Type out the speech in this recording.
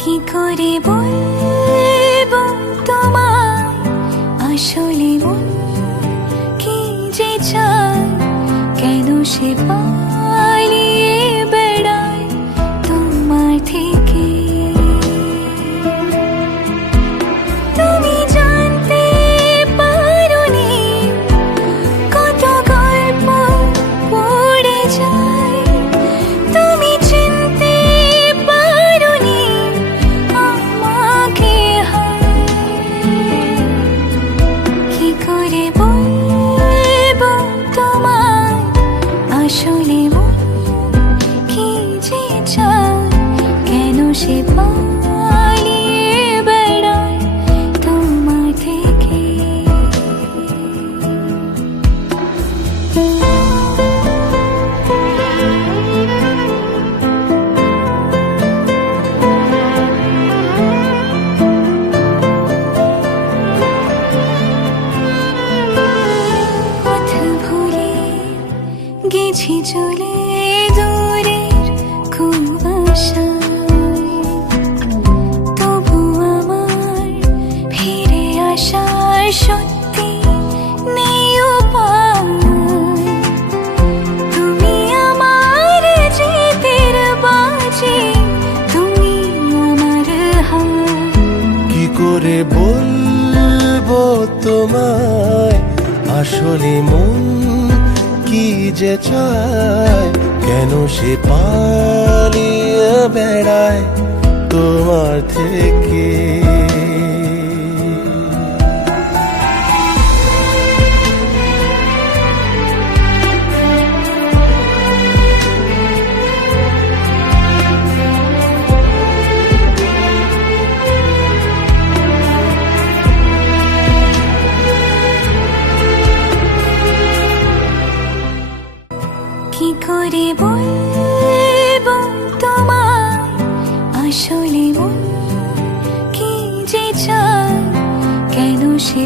কি করে বলবো তোমায় আসলে মন কি যে চায়, কেন সে পালিয়ে বেড়ায় তোমার থেকে। তুমি জানতে পারোনি কত গল্প পড়ে যায়, তুমি চিনতে পারোনি আমাকে। কি করে বলবো তোমায় আসলে মন কি যে চায়, কেন সে পালিয়ে বেড়ায় তোমার থেকে। পথ ভুলে গেছি চলে দূরের খুব আশায়, তবু আমার ফিরে আসার সত্যি নেই উপায়। তুমি আমার জিতের বাজি, তুমি আমার হার। কি করে বলবো তোমায় আসলে মন কি যে চায়, কেন সে পালিয়ে বেড়ায় তোমার থেকে। কি করে বলবো তোমায় আসলে মন কি যে চায়, কেন সে